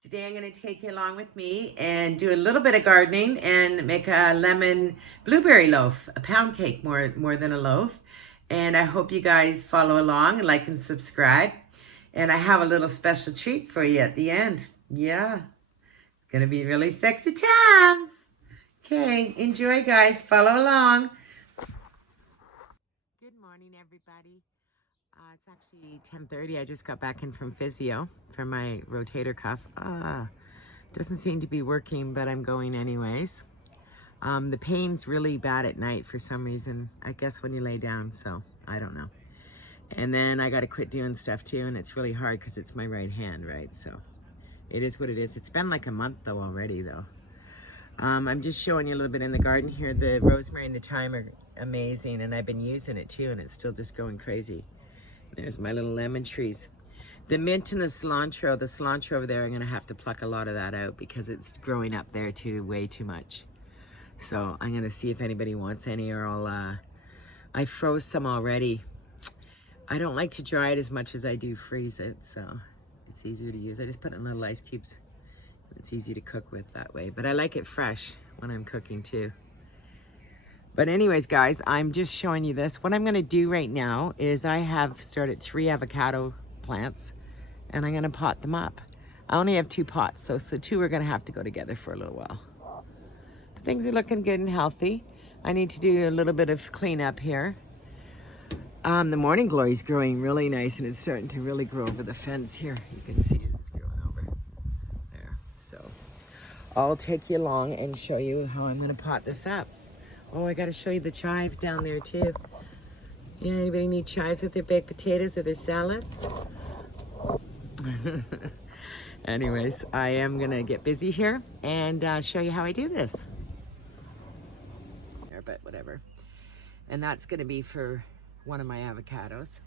Today I'm going to take you along with me and do a little bit of gardening and make a lemon blueberry loaf, a pound cake more than a loaf. And I hope you guys follow along, like and subscribe. And I have a little special treat for you at the end. Yeah, it's going to be really sexy times. Okay, enjoy guys, follow along. Good morning everybody. It's actually 10:30. I just got back in from physio for my rotator cuff. Doesn't seem to be working, but I'm going anyways. The pain's really bad at night for some reason. I guess when you lay down, so I don't know. And then I got to quit doing stuff too, and it's really hard because it's my right hand, right? So it is what it is. It's been like a month though already though. I'm just showing you a little bit in the garden here. The rosemary and the thyme are amazing, and I've been using it too, and it's still just going crazy. There's my little lemon trees. The mint and the cilantro over there, I'm gonna have to pluck a lot of that out because it's growing up there too, way too much. So I'm gonna see if anybody wants any, or I froze some already. I don't like to dry it as much as I do freeze it, so it's easier to use. I just put it in little ice cubes. It's easy to cook with that way, but I like it fresh when I'm cooking too. But anyways, guys, I'm just showing you this. What I'm gonna do right now is I have started 3 avocado plants, and I'm gonna pot them up. I only have 2 pots, so 2 are gonna have to go together for a little while. But things are looking good and healthy. I need to do a little bit of cleanup here. The morning glory is growing really nice, and it's starting to really grow over the fence here. You can see it's growing over there. So I'll take you along and show you how I'm gonna pot this up. Oh, I gotta show you the chives down there too. Yeah, anybody need chives with their baked potatoes or their salads? Anyways, I am gonna get busy here and show you how I do this. But whatever. And that's gonna be for one of my avocados.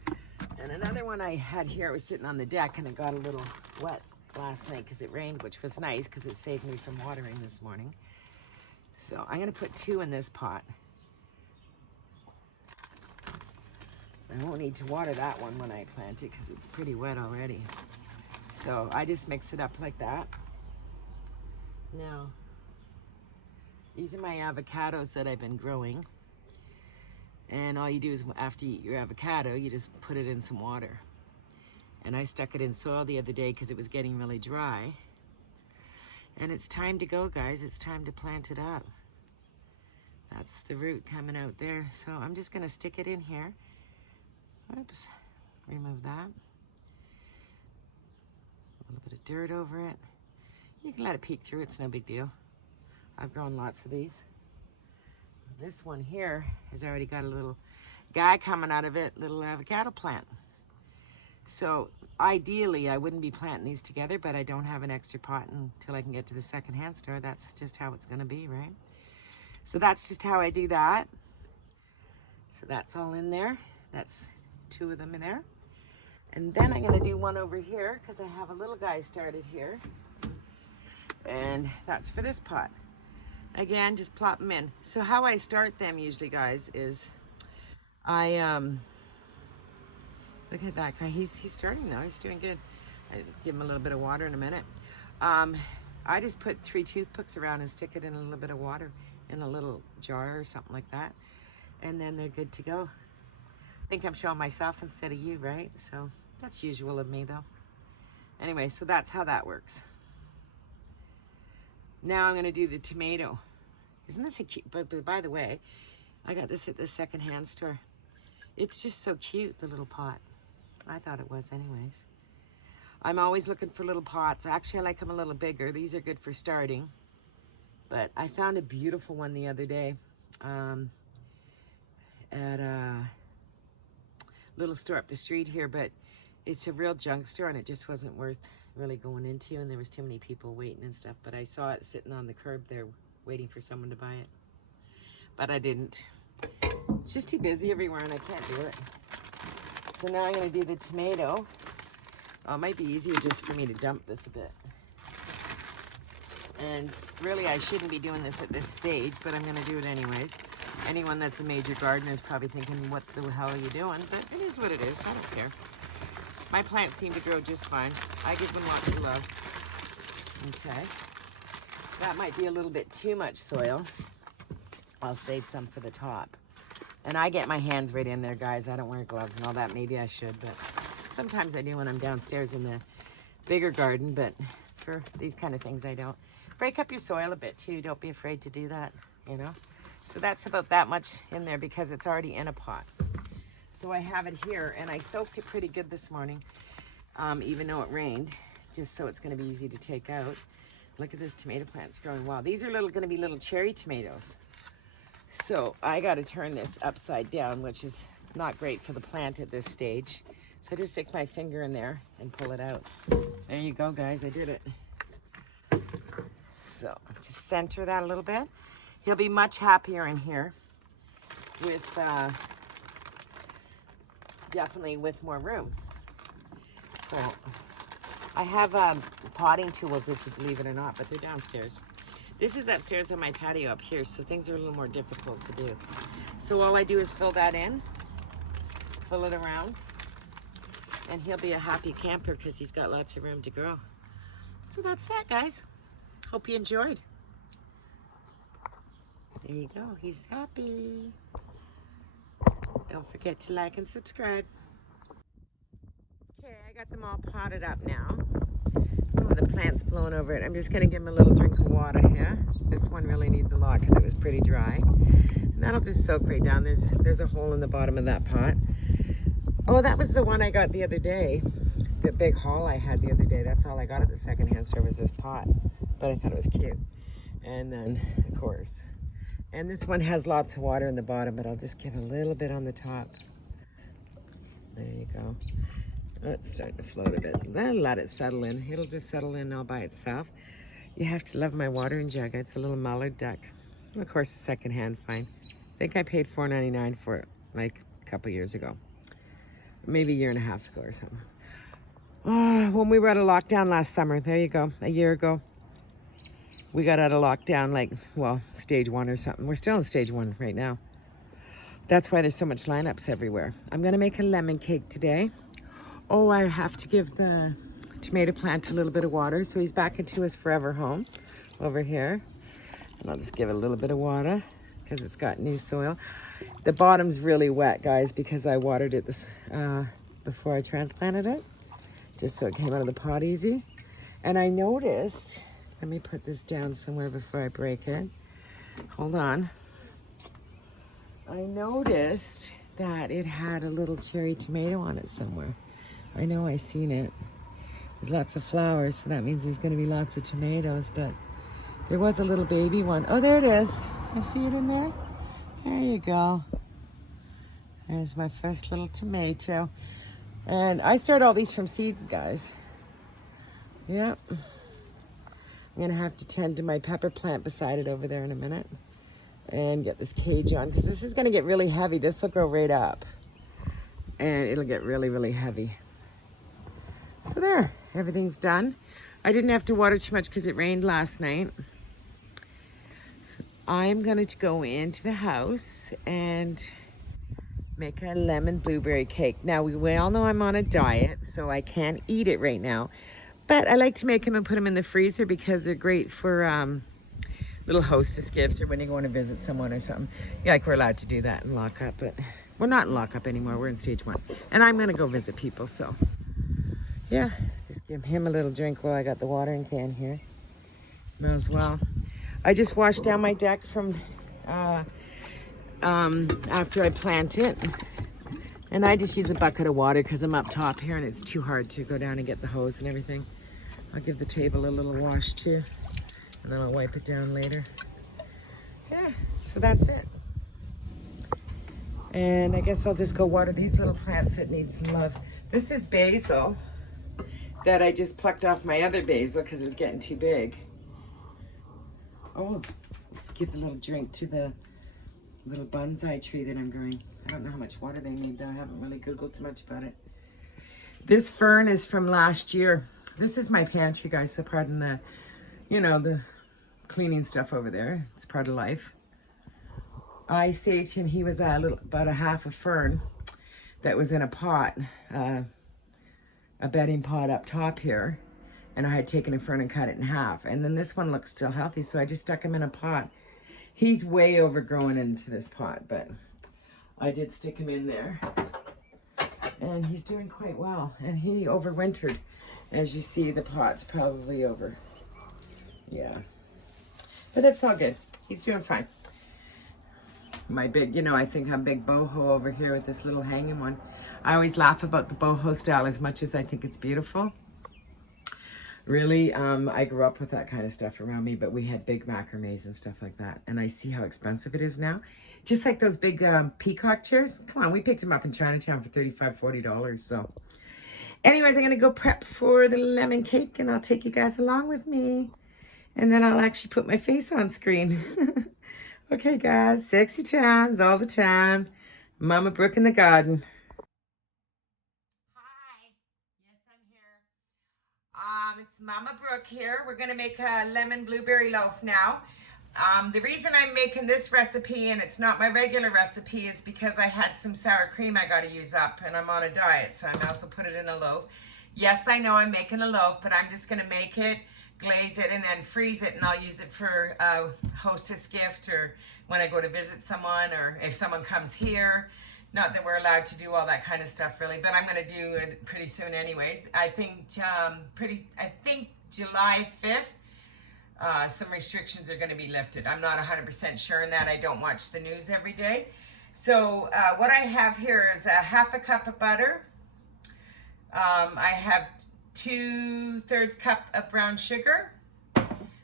And another one I had here, I was sitting on the deck and it got a little wet last night because it rained, which was nice because it saved me from watering this morning. So I'm gonna put 2 in this pot. I won't need to water that one when I plant it because it's pretty wet already. So I just mix it up like that. Now, these are my avocados that I've been growing. And all you do is after you eat your avocado, you just put it in some water. And I stuck it in soil the other day because it was getting really dry. And it's time to go, guys. It's time to plant it up. That's the root coming out there. So I'm just gonna stick it in here. Oops, remove that. A little bit of dirt over it. You can let it peek through, it's no big deal. I've grown lots of these. This one here has already got a little guy coming out of it, little avocado plant. So ideally I wouldn't be planting these together, but I don't have an extra pot until I can get to the secondhand store. That's just how it's gonna be, right? So that's just how I do that. So that's all in there. That's 2 of them in there. And then I'm gonna do one over here because I have a little guy started here. And that's for this pot. Again, just plop them in. So how I start them usually, guys, is I, look at that guy, he's starting now, he's doing good. I give him a little bit of water in a minute. I just put 3 toothpicks around and stick it in a little bit of water in a little jar or something like that. And then they're good to go. I think I'm showing myself instead of you, right? So that's usual of me though. Anyway, so that's how that works. Now I'm gonna do the tomato. Isn't this a cute, but by the way, I got this at the secondhand store. It's just so cute, the little pot. I thought it was anyways. I'm always looking for little pots. Actually, I like them a little bigger. These are good for starting. But I found a beautiful one the other day at a little store up the street here, but it's a real junk store and it just wasn't worth really going into, and there was too many people waiting and stuff. But I saw it sitting on the curb there waiting for someone to buy it, but I didn't. It's just too busy everywhere and I can't do it. So now I'm going to do the tomato. It might be easier just for me to dump this a bit. And really I shouldn't be doing this at this stage, but I'm going to do it anyways. Anyone that's a major gardener is probably thinking, what the hell are you doing? But it is what it is, I don't care. My plants seem to grow just fine. I give them lots of love. Okay. That might be a little bit too much soil. I'll save some for the top. And I get my hands right in there, guys. I don't wear gloves and all that. Maybe I should, but sometimes I do when I'm downstairs in the bigger garden, but for these kind of things, I don't. Break up your soil a bit too. Don't be afraid to do that, you know. So that's about that much in there because it's already in a pot. So I have it here, and I soaked it pretty good this morning, even though it rained, just so it's going to be easy to take out. Look at this tomato plant's growing well. These are going to be little cherry tomatoes. So I got to turn this upside down, which is not great for the plant at this stage. So I just stick my finger in there and pull it out. There you go, guys. I did it. So just center that a little bit. He'll be much happier in here with definitely with more room. So I have potting tools, if you believe it or not, but they're downstairs. This is upstairs on my patio up here, so things are a little more difficult to do. So all I do is fill that in, fill it around, and he'll be a happy camper because he's got lots of room to grow. So that's that, guys. Hope you enjoyed. There you go. He's happy. Don't forget to like and subscribe. Okay, I got them all potted up now. Oh, the plant's blown over it. I'm just going to give him a little drink of water here. This one really needs a lot because it was pretty dry. And that'll just soak right down. There's a hole in the bottom of that pot. Oh, that was the one I got the other day. The big haul I had the other day. That's all I got at the secondhand store was this pot. But I thought it was cute. And then, of course. And this one has lots of water in the bottom, but I'll just give a little bit on the top. There you go. Oh, it's starting to float a bit. Then let it settle in. It'll just settle in all by itself. You have to love my watering jug. It's a little mallard duck. And of course, secondhand, fine. I think I paid $4.99 for it like a couple years ago. Maybe a year and a half ago or something. Oh, when we were at a lockdown last summer, there you go, a year ago. We got out of lockdown like, well, stage 1 or something. We're still in stage 1 right now. That's why there's so much lineups everywhere. I'm gonna make a lemon cake today. Oh, I have to give the tomato plant a little bit of water. So he's back into his forever home over here. And I'll just give it a little bit of water because it's got new soil. The bottom's really wet, guys, because I watered it this before I transplanted it, just so it came out of the pot easy. And I noticed, let me put this down somewhere before I break it. Hold on. I noticed that it had a little cherry tomato on it somewhere. I know I seen it. There's lots of flowers, so that means there's gonna be lots of tomatoes, but there was a little baby one. Oh, there it is. I see it in there. There you go. There's my first little tomato. And I started all these from seeds, guys. Yep. I'm gonna have to tend to my pepper plant beside it over there in a minute and get this cage on because this is gonna get really heavy. This will grow right up and it'll get really, really heavy. So there, everything's done. I didn't have to water too much because it rained last night. So I'm going to go into the house and make a lemon blueberry cake. Now, we all know I'm on a diet, so I can't eat it right now. But I like to make them and put them in the freezer because they're great for little hostess gifts or when you go to visit someone or something. Yeah, like we're allowed to do that in lockup, but we're not in lockup anymore. We're in stage 1. And I'm going to go visit people, so... yeah, just give him a little drink while I got the watering can here. Might as well. I just washed down my deck from after I plant it. And I just use a bucket of water because I'm up top here and it's too hard to go down and get the hose and everything. I'll give the table a little wash too. And then I'll wipe it down later. Yeah, so that's it. And I guess I'll just go water these little plants that need some love. This is basil that I just plucked off my other basil because it was getting too big. Oh, let's give a little drink to the little bonsai tree that I'm growing. I don't know how much water they need though. I haven't really Googled too much about it. This fern is from last year. This is my pantry, guys, so pardon the, you know, the cleaning stuff over there. It's part of life. I saved him. He was about a half a fern that was in a pot. a bedding pot up top here, and I had taken a fern and cut it in half. And then this one looks still healthy, so I just stuck him in a pot. He's way overgrown into this pot, but I did stick him in there. And he's doing quite well. And he overwintered. As you see, the pot's probably over. Yeah. But that's all good. He's doing fine. My big, I think I'm big boho over here with this little hanging one. I always laugh about the boho style as much as I think it's beautiful. Really, I grew up with that kind of stuff around me, but we had big macrames and stuff like that. And I see how expensive it is now. Just like those big peacock chairs. Come on, we picked them up in Chinatown for $35, $40. So anyways, I'm going to go prep for the lemon cake, and I'll take you guys along with me. And then I'll actually put my face on screen. Okay, guys, sexy times all the time. Mama Brooke in the garden. Hi. Yes, I'm here. It's Mama Brooke here. We're going to make a lemon blueberry loaf now. The reason I'm making this recipe, and it's not my regular recipe, is because I had some sour cream I got to use up, and I'm on a diet, so I'm also put it in a loaf. Yes, I know I'm making a loaf, but I'm just going to make it, glaze it, and then freeze it, and I'll use it for a hostess gift, or when I go to visit someone, or if someone comes here. Not that we're allowed to do all that kind of stuff, really, but I'm going to do it pretty soon anyways. I think July 5th, some restrictions are going to be lifted. I'm not 100% sure in that. I don't watch the news every day. So what I have here is a half a cup of butter. I have 2/3 cup of brown sugar,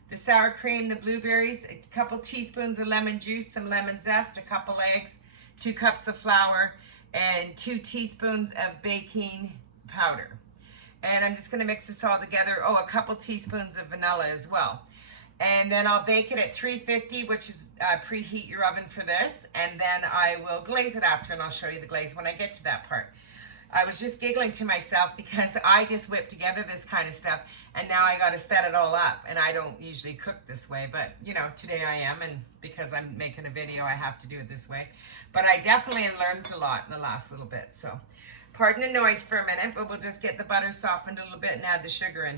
the sour cream, the blueberries, a couple teaspoons of lemon juice, some lemon zest, a couple eggs, 2 cups of flour, and 2 teaspoons of baking powder. And I'm just going to mix this all together. Oh, a couple teaspoons of vanilla as well. And then I'll bake it at 350, which is preheat your oven for this. And then I will glaze it after, and I'll show you the glaze when I get to that part. I was just giggling to myself because I just whipped together this kind of stuff, and now I got to set it all up. And I don't usually cook this way, but today I am, and because I'm making a video, I have to do it this way. But I definitely learned a lot in the last little bit. So pardon the noise for a minute, but we'll just get the butter softened a little bit and add the sugar in.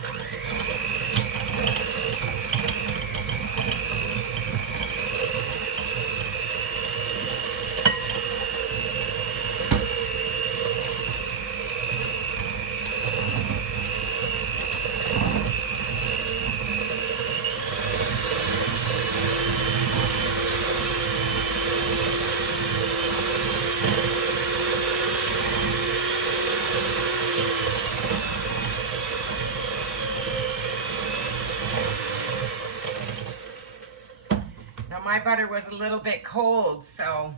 My butter was a little bit cold, so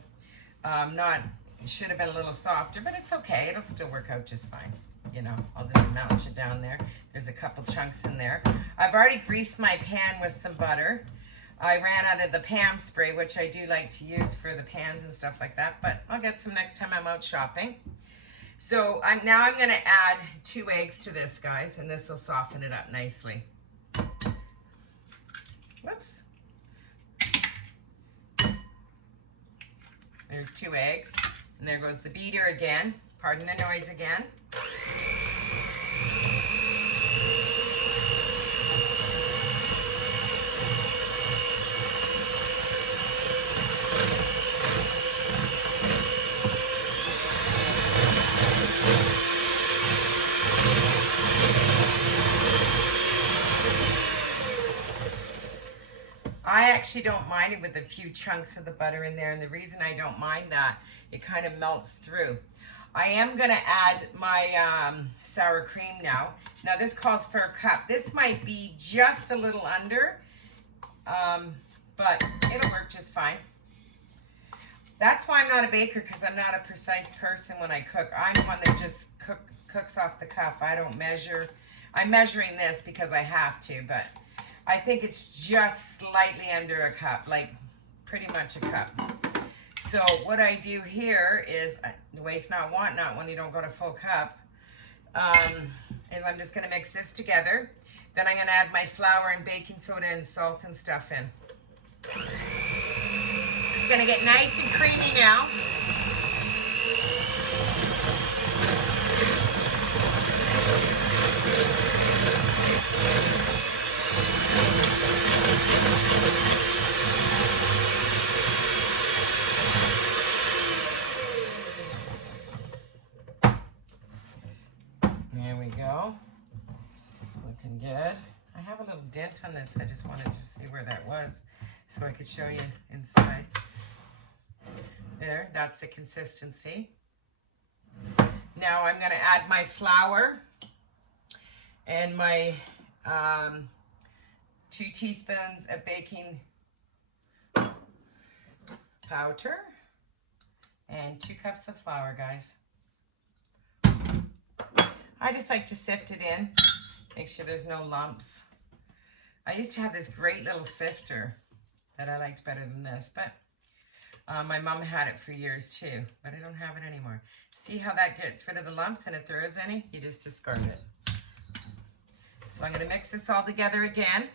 it should have been a little softer, but it's okay. It'll still work out just fine. I'll just melt it down there. There's a couple chunks in there. I've already greased my pan with some butter. I ran out of the Pam spray, which I do like to use for the pans and stuff like that, but I'll get some next time I'm out shopping. So now I'm going to add 2 eggs to this, guys, and this will soften it up nicely. Whoops. There's 2 eggs, and there goes the beater again. Pardon the noise again. I actually don't mind it with a few chunks of the butter in there, and the reason I don't mind that, it kind of melts through. I am going to add my sour cream now. Now this calls for a cup. This might be just a little under, but it'll work just fine. That's why I'm not a baker, because I'm not a precise person when I cook. I'm one that just cooks off the cuff. I don't measure. I'm measuring this because I have to, but I think it's just slightly under a cup, like pretty much a cup. So what I do here is, the waste not, want not when you don't go to full cup, is I'm just gonna mix this together. Then I'm gonna add my flour and baking soda and salt and stuff in. This is gonna get nice and creamy now. There we go. Looking good. I have a little dent on this. I just wanted to see where that was so I could show you inside. There, that's the consistency. Now I'm going to add my flour and my 2 teaspoons of baking powder and 2 cups of flour, guys. I just like to sift it in, make sure there's no lumps. I used to have this great little sifter that I liked better than this, but my mom had it for years too, but I don't have it anymore. See how that gets rid of the lumps, and if there is any, you just discard it. So I'm going to mix this all together again.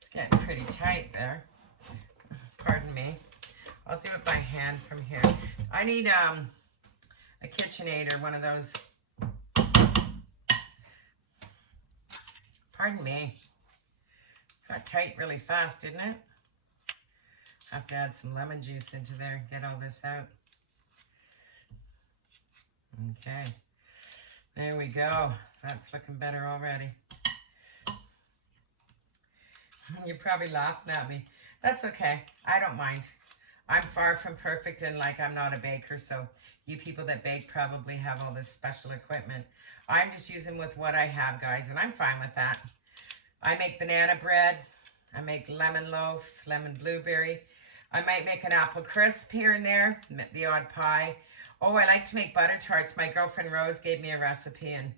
It's getting pretty tight there. Pardon me. I'll do it by hand from here. I need a KitchenAid or one of those. Pardon me. Got tight really fast, didn't it? Have to add some lemon juice into there, get all this out. Okay. There we go. That's looking better already. You're probably laughing at me. That's okay. I don't mind. I'm far from perfect, and like, I'm not a baker, so you people that bake probably have all this special equipment. I'm just using with what I have, guys, and I'm fine with that. I make banana bread. I make lemon loaf, lemon blueberry. I might make an apple crisp here and there, the odd pie. Oh, I like to make butter tarts. My girlfriend Rose gave me a recipe, and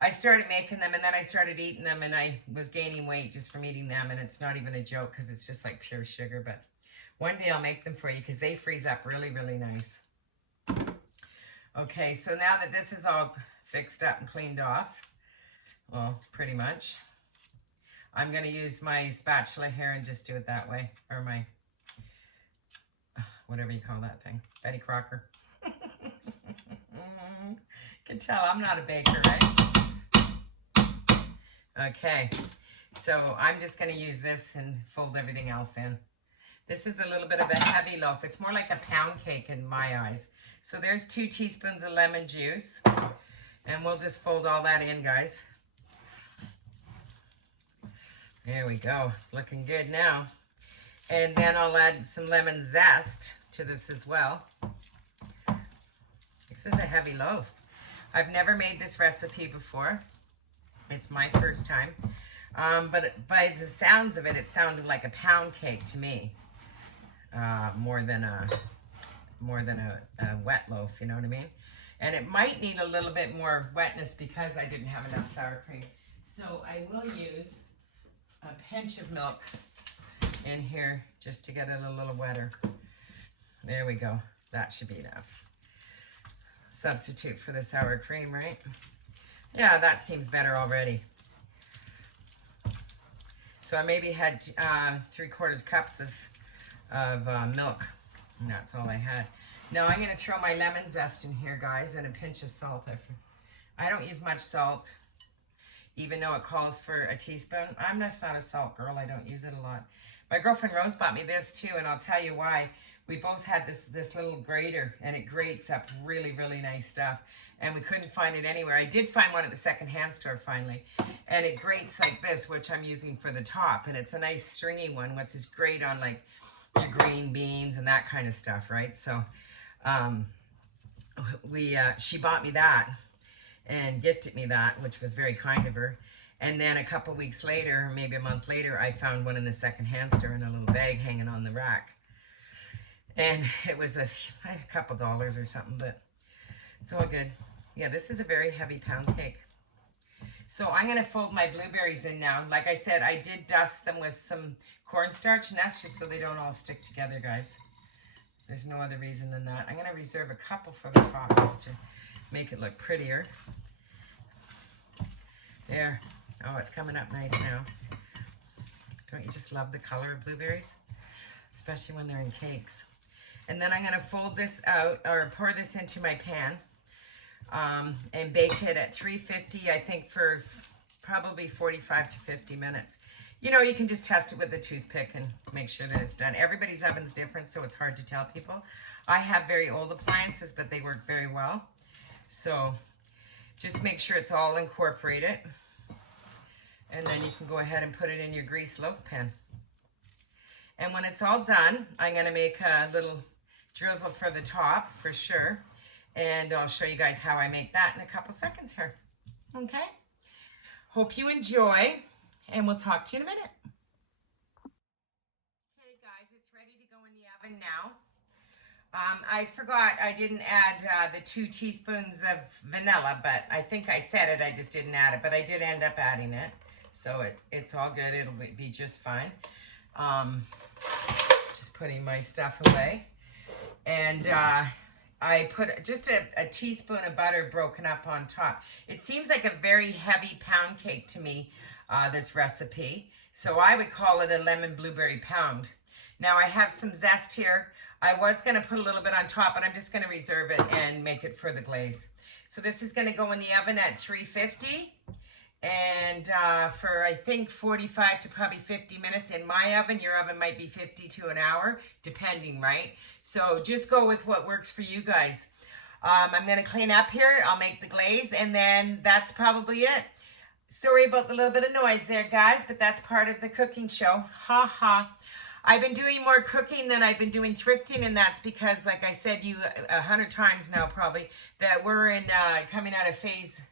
I started making them, and then I started eating them, and I was gaining weight just from eating them, and it's not even a joke because it's just like pure sugar, but one day I'll make them for you because they freeze up really, really nice. Okay, so now that this is all fixed up and cleaned off, well, pretty much, I'm going to use my spatula here and just do it that way, or my, whatever you call that thing, Betty Crocker. You can tell I'm not a baker, right? Okay, so I'm just going to use this and fold everything else in. This is a little bit of a heavy loaf. It's more like a pound cake in my eyes. So there's 2 teaspoons of lemon juice, and we'll just fold all that in, guys. There we go. It's looking good now. And then I'll add some lemon zest to this as well. This is a heavy loaf. I've never made this recipe before. It's my first time. But by the sounds of it, it sounded like a pound cake to me. More than a wet loaf, you know what I mean? And it might need a little bit more wetness because I didn't have enough sour cream. So I will use a pinch of milk in here just to get it a little wetter. There we go. That should be enough. Substitute for the sour cream, right? Yeah, that seems better already. So I maybe had 3/4 cups of milk, and that's all I had. Now I'm going to throw my lemon zest in here, guys, and a pinch of salt. I don't use much salt, even though it calls for a teaspoon. I'm just not a salt girl. I don't use it a lot. My girlfriend Rose bought me this too, and I'll tell you why. We both had this little grater, and it grates up really, really nice stuff, and we couldn't find it anywhere. I did find one at the secondhand store finally, and it grates like this, which I'm using for the top, and it's a nice stringy one, which is great on like your green beans and that kind of stuff, right? So she bought me that and gifted me that, which was very kind of her. And then a couple weeks later, maybe a month later, I found one in the secondhand store in a little bag hanging on the rack. And it was a couple dollars or something, but it's all good. Yeah, this is a very heavy pound cake. So I'm going to fold my blueberries in now. Like I said, I did dust them with some cornstarch, and that's just so they don't all stick together, guys. There's no other reason than that. I'm going to reserve a couple for the top just to make it look prettier. There. Oh, it's coming up nice now. Don't you just love the color of blueberries? Especially when they're in cakes. And then I'm going to fold this out, or pour this into my pan, and bake it at 350, I think, for probably 45 to 50 minutes. You know, you can just test it with a toothpick and make sure that it's done. Everybody's oven's different, so it's hard to tell people. I have very old appliances, but they work very well. So just make sure it's all incorporated. And then you can go ahead and put it in your greased loaf pan. And when it's all done, I'm going to make a little drizzle for the top for sure. And I'll show you guys how I make that in a couple seconds here. Okay? Hope you enjoy, and we'll talk to you in a minute. Okay, guys, it's ready to go in the oven now. I forgot I didn't add the 2 teaspoons of vanilla, but I think I said it, I just didn't add it, but I did end up adding it. So it's all good, it'll be just fine. Just putting my stuff away. And I put just a teaspoon of butter broken up on top. It seems like a very heavy pound cake to me, this recipe. So I would call it a lemon blueberry pound. Now I have some zest here. I was going to put a little bit on top, but I'm just going to reserve it and make it for the glaze. So this is going to go in the oven at 350 and for I think 45 to probably 50 minutes in my oven. Your oven might be 50 to an hour, depending, right? So just go with what works for you guys. I'm going to clean up here. I'll make the glaze, and then that's probably it. Sorry about the little bit of noise there, guys, but that's part of the cooking show. Ha ha. I've been doing more cooking than I've been doing thrifting, and that's because, like I said you 100 times now probably, that we're in coming out of phase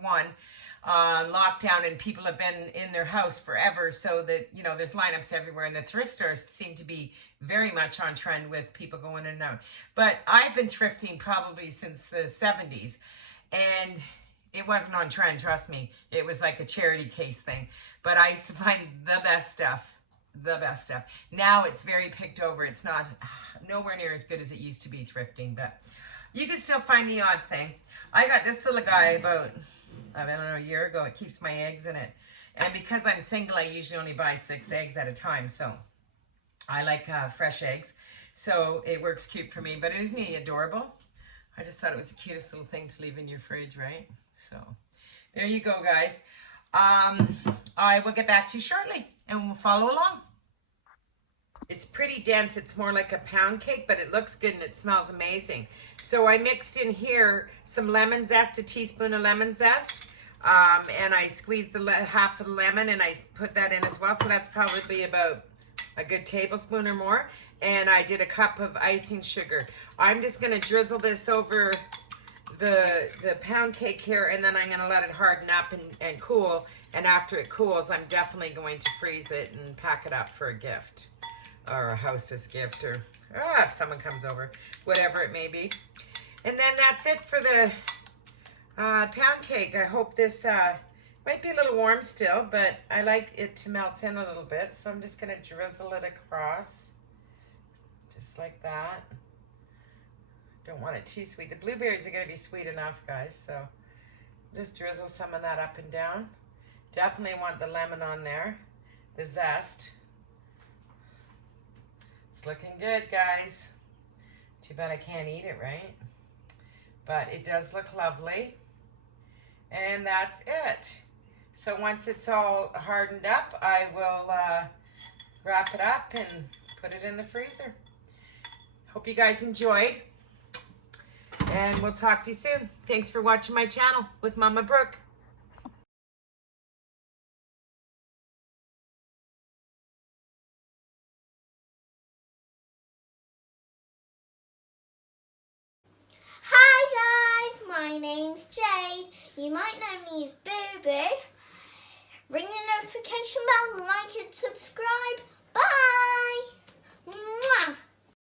1 lockdown, and people have been in their house forever, so that, you know, there's lineups everywhere, and the thrift stores seem to be very much on trend with people going in and out. But I've been thrifting probably since the 70s, and it wasn't on trend, trust me. It was like a charity case thing. But I used to find the best stuff. The best stuff. Now it's very picked over. It's not nowhere near as good as it used to be thrifting, but you can still find the odd thing. I got this little guy about, I don't know, a year ago. It keeps my eggs in it. And because I'm single, I usually only buy 6 eggs at a time. So I like fresh eggs. So it works cute for me, but isn't he adorable? I just thought it was the cutest little thing to leave in your fridge, right? So there you go, guys. I will get back to you shortly, and we'll follow along. It's pretty dense. It's more like a pound cake, but it looks good and it smells amazing. So I mixed in here some lemon zest, a teaspoon of lemon zest, and I squeezed the half of the lemon, and I put that in as well. So that's probably about a good tablespoon or more. And I did a cup of icing sugar. I'm just going to drizzle this over the pound cake here, and then I'm going to let it harden up and cool. And after it cools, I'm definitely going to freeze it and pack it up for a gift, or a hostess gift, or if someone comes over, whatever it may be. And then that's it for the pound cake. I hope this might be a little warm still, but I like it to melt in a little bit. So I'm just going to drizzle it across, just like that. Don't want it too sweet. The blueberries are going to be sweet enough, guys. So just drizzle some of that up and down. Definitely want the lemon on there, the zest. It's looking good, guys. Too bad I can't eat it, right? But it does look lovely. And that's it. So once it's all hardened up, I will wrap it up and put it in the freezer. Hope you guys enjoyed. And we'll talk to you soon. Thanks for watching my channel with Mama Brooke. Hi guys, my name's Jade. You might know me as Boo-Boo. Ring the notification bell, like and subscribe. Bye! Mwah!